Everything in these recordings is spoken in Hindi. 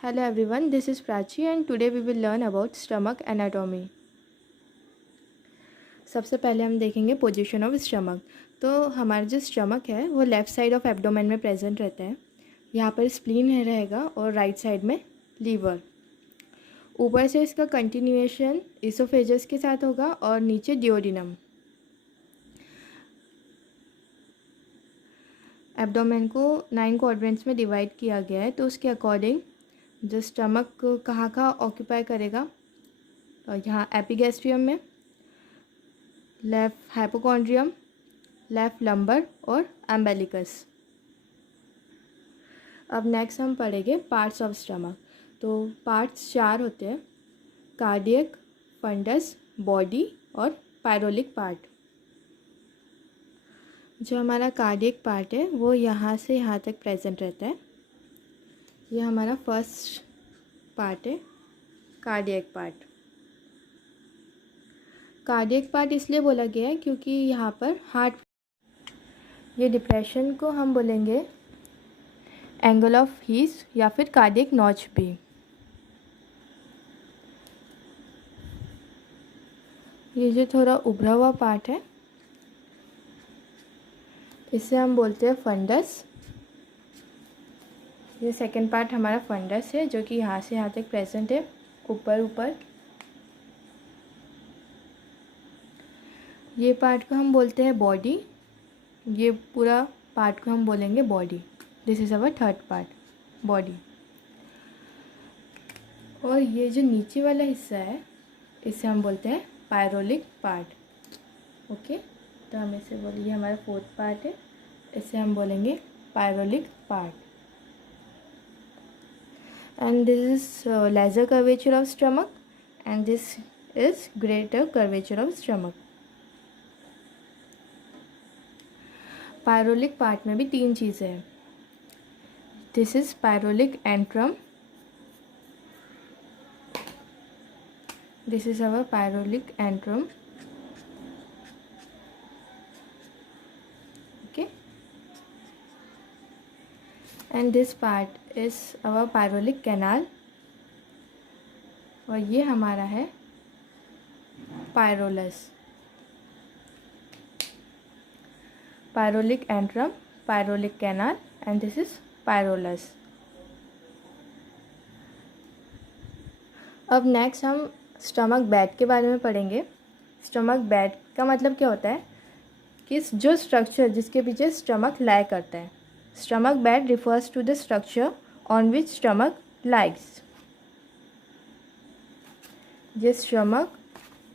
Hello everyone, this is Prachi and today we will learn about stomach anatomy. सबसे पहले हम देखेंगे पोजीशन ऑफ स्टमक। तो हमारा जो स्टमक है वो लेफ़्ट साइड ऑफ एब्डोमेन में प्रेजेंट रहता है। यहाँ पर स्प्लीन है रहेगा और राइट साइड में लीवर। ऊपर से इसका कंटिन्यूएशन इसोफेजस के साथ होगा और नीचे डिओडिनम। एब्डोमेन को 9 क्वाड्रेंट्स में डिवाइड किया गया है, तो उसके अकॉर्डिंग जो स्टमक कहाँ ऑक्यूपाई करेगा, यहाँ एपिगैस्ट्रियम में, लेफ्ट हाइपोकॉन्ड्रियम, लेफ्ट लंबर और एम्बेलिकस। अब नेक्स्ट हम पढ़ेंगे पार्ट्स ऑफ स्टमक। तो पार्ट्स 4 होते हैं: कार्डियक, फंडस, बॉडी और पायरोलिक पार्ट। जो हमारा कार्डियक पार्ट है वो यहाँ से यहाँ तक प्रेजेंट रहता है। ये हमारा फर्स्ट पार्ट है, कार्डियक पार्ट। कार्डियक पार्ट इसलिए बोला गया है क्योंकि यहाँ पर हार्ट, ये डिप्रेशन को हम बोलेंगे एंगल ऑफ हीस या फिर कार्डियक नॉच भी। ये जो थोड़ा उभरा हुआ पार्ट है इसे हम बोलते हैं फंडस। ये सेकंड पार्ट हमारा फंडस है जो कि यहाँ से यहाँ तक प्रेजेंट है, ऊपर ऊपर। ये पार्ट को हम बोलते हैं बॉडी। ये पूरा पार्ट को हम बोलेंगे body. This is our third part, body. और ये जो नीचे वाला हिस्सा है इसे हम बोलते हैं पायरोलिक पार्ट। ओके, तो हम इसे बोलिए हमारा फोर्थ पार्ट है, इसे हम बोलेंगे pyloric part. And this is lesser curvature of stomach and this is greater curvature of stomach. Pyloric part में भी 3 चीज़ें हैं। This is pyloric antrum, this is our pyloric antrum. Okay, and this part is our pyloric canal और ये हमारा है pylorus. Pyloric antrum, pyloric canal and this is pylorus. अब नेक्स्ट हम स्टमक बेड के बारे में पढ़ेंगे। स्टमक बेड का मतलब क्या होता है कि जो स्ट्रक्चर जिसके पीछे स्टमक लाई करता है। Stomach bed refers to the structure on which stomach lies. ये स्टमक,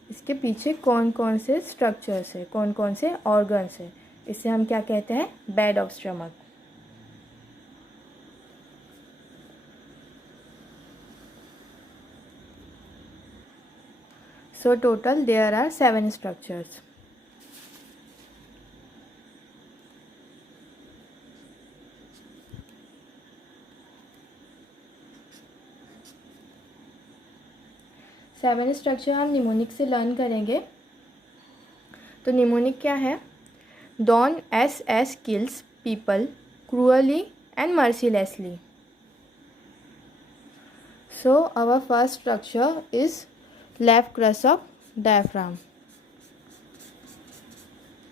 इसके पीछे कौन कौन से स्ट्रक्चर्स है, कौन कौन से ऑर्गन्स है, इसे हम क्या कहते हैं, bed of stomach. So total there are 7 structures. Seven structure हम निमोनिक से लर्न करेंगे। तो निमोनिक क्या है? Don S.S. kills people cruelly and mercilessly. So our first structure is left crus of diaphragm.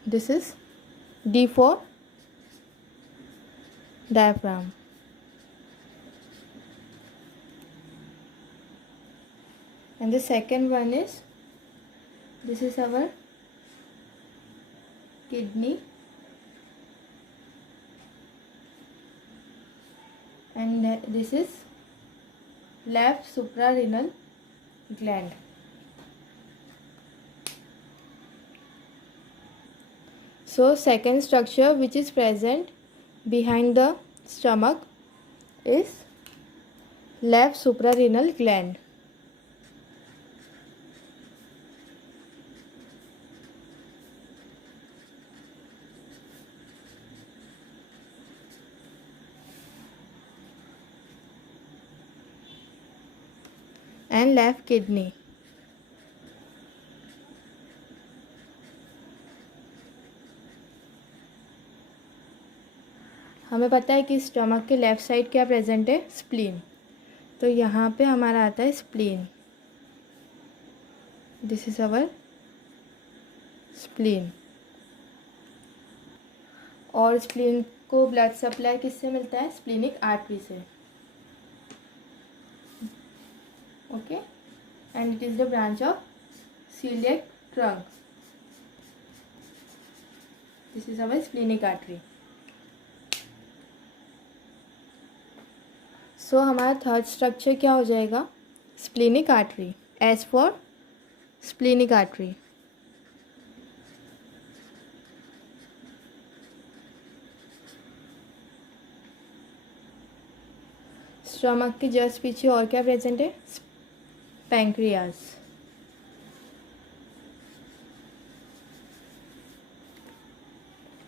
This is D for diaphragm. And the second one is, this is our kidney, and this is left suprarenal gland. So second structure which is present behind the stomach is left suprarenal gland. And left kidney. हमें पता है कि स्टमक के लेफ़्ट साइड क्या प्रेजेंट है, स्प्लीन। तो यहाँ पे हमारा आता है spleen, this is our spleen. और स्प्लीन को ब्लड सप्लाई किससे मिलता है? स्प्लीनिक आर्टरी से, okay. And it is the branch of coeliac trunk, this is our splenic artery. So हमारा थर्ड स्ट्रक्चर क्या हो जाएगा? Splenic artery, as for splenic artery. Stomach के जस्ट पीछे और क्या प्रेजेंट है? Pancreas,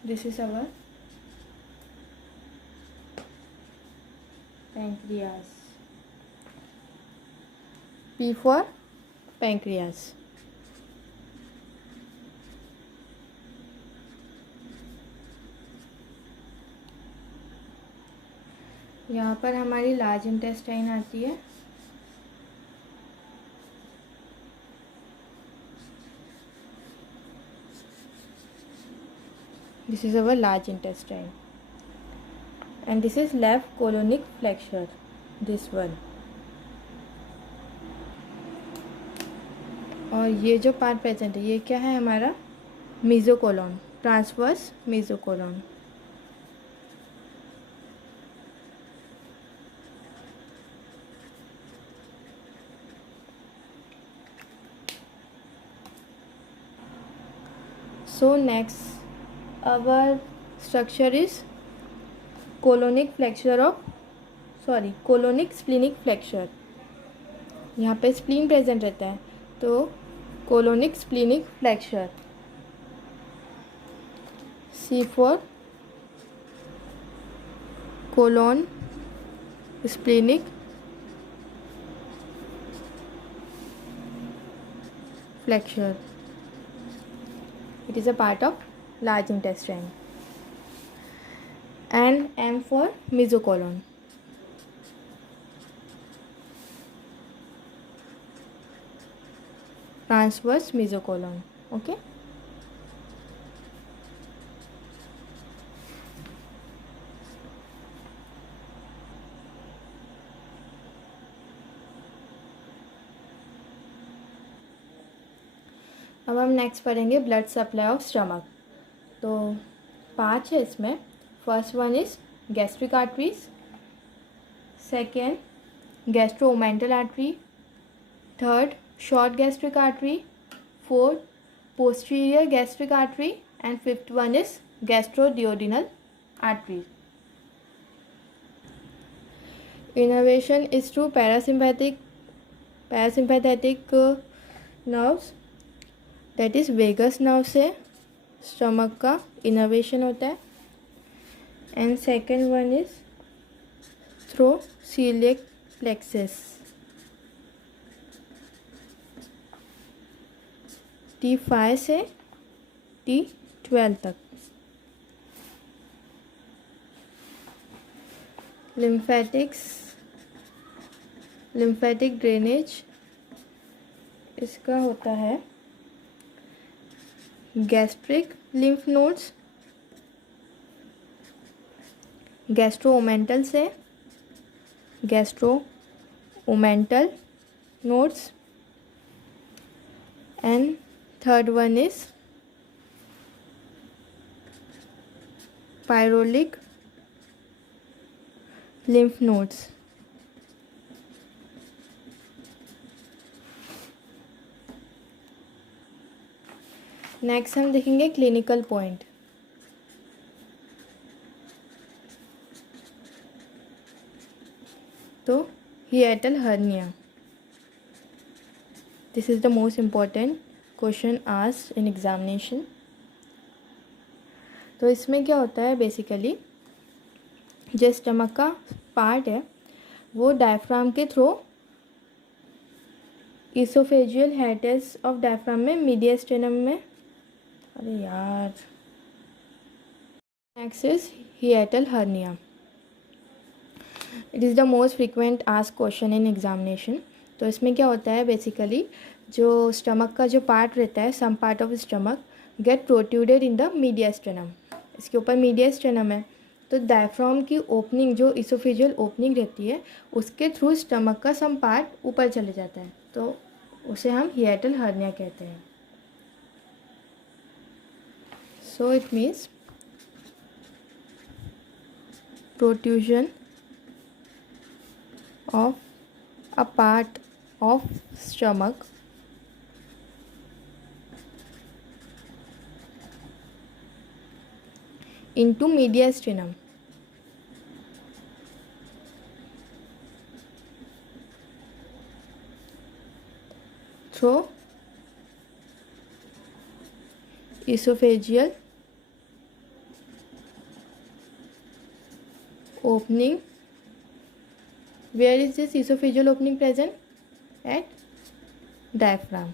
this is our pancreas, P for pancreas। यहाँ पर हमारी लार्ज इंटेस्टाइन आती है, this is our large intestine and this is left colonic flexor, this one. और ये जो पार्ट प्रेजेंट है ये क्या है? हमारा मीजोकोलोन, transverse मीजोकोलोन। So next our structure is colonic splenic flexure। यहाँ पे स्प्लीन प्रेजेंट रहता है, तो colonic splenic flexure, C for colon splenic flexure, it is a part of large intestine। and M for mesocolon, transverse mesocolon, okay। अब हम नेक्स्ट पढ़ेंगे ब्लड सप्लाई ऑफ स्टमक। तो 5 है इसमें। First one is gastric arteries, second gastroomental artery, third short gastric artery, fourth posterior gastric artery and fifth one is gastroduodenal artery. Innervation is to parasympathetic nerves, that is vagus nerve से स्टमक का इनर्वेशन होता है। And second one is through coeliac plexus, T5 से T12 तक। लिम्फेटिक ड्रेनेज इसका होता है गैस्ट्रिक लिम्फ नोड्स, गैस्ट्रोओमेंटल से gastroomental nodes, and third one is pyloric lymph nodes. Next हम देखेंगे क्लिनिकल पॉइंट। तो hiatal hernia, this is the most important question asked in examination. तो इसमें क्या होता है, बेसिकली जो स्टमक का पार्ट है वो डायफ्राम के through oesophageal hiatus of diaphragm में मीडियस्टेनम में, अरे यार, next is hiatal hernia. It is the most frequent ask question in examination. तो इसमें क्या होता है बेसिकली, जो स्टमक का जो पार्ट रहता है, some part of stomach get protruded in the mediastinum. इसके ऊपर मीडियास्टेनम है, तो डायफ्राम की ओपनिंग, जो इसोफेजियल ओपनिंग रहती है, उसके थ्रू स्टमक का सम पार्ट ऊपर चले जाता है, तो उसे हम हिएटल हर्निया कहते हैं। So it means protrusion of a part of stomach into mediastinum through esophageal opening. Where is this esophageal opening present? At diaphragm.